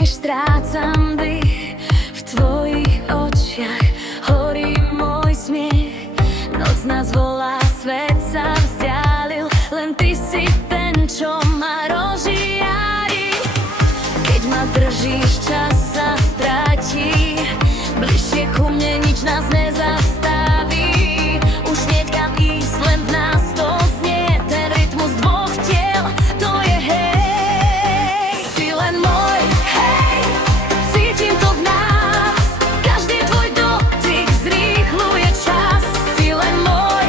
mizneš, strácam dých. V tvojich očiach horí môj smiech. Noc nás volá, svet sa vzdialil, len ty si ten, čo ma rozžiari. Keď ma držíš, čas sa stratí, bližšie ku mne nič nás nezastaví. Už nie kam ísť, len v nás to znie, ten rytmus dvoch tiel, to je hej. Si len môj, hej, cítim to v nás, každý tvoj dotyk zrýchluje čas. Si len môj,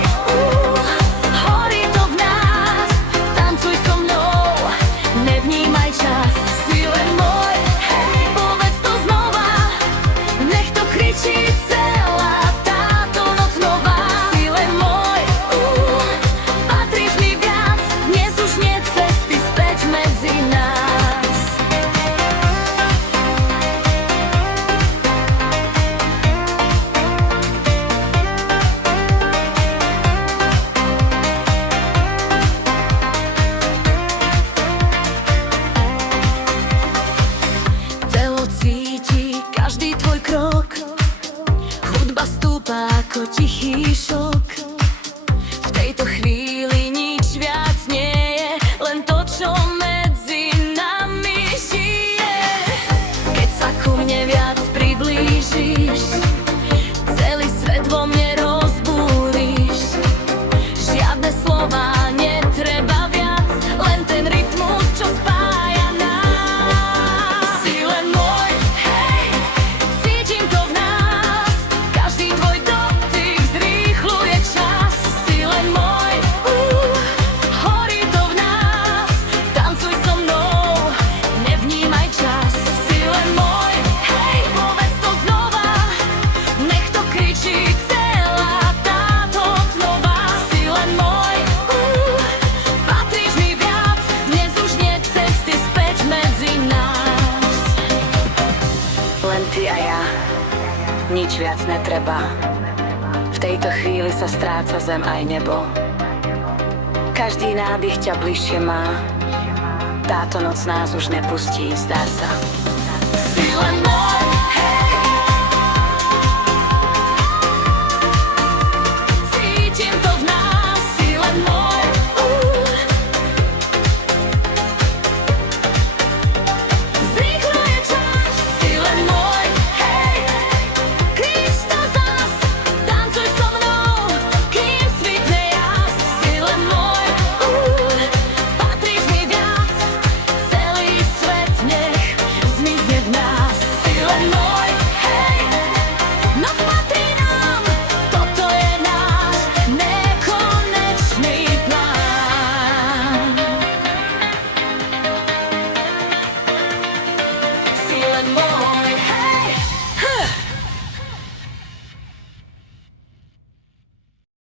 horí to v nás, tancuj so mnou, nevnímaj čas. Si len môj, hej, povedz to znova, nech to kričí celá táto noc nová. Si len môj, patríš mi viac, dnes už nie cesty späť medzi nás. Telo cíti každý tvoj krok, hudba stúpa ako tichý šok. V tejto chvíli nič viac nie je, len to, čo medzi nami žije. Keď sa ku mne viac priblížiš, celý svet vo mne rozbúriš. Žiadne slová netreba viac, len ten rytmus, čo spája nás. Si len môj, hej, cítim to v nás, každý tvoj dotyk zrýchluje čas. Si len môj, horí to v nás, tancuj so mnou, nevnímaj čas. Si len môj, hej, povedz to znova, nech to kričí celá táto znova. Si len môj, patríš mi viac, dnes už nie cesty späť medzi nás. Len ty a ja, nič viac netreba. V tejto chvíli sa stráca zem aj nebo. Každý nádych ťa bližšie má, táto noc nás už nepustí, zdá sa.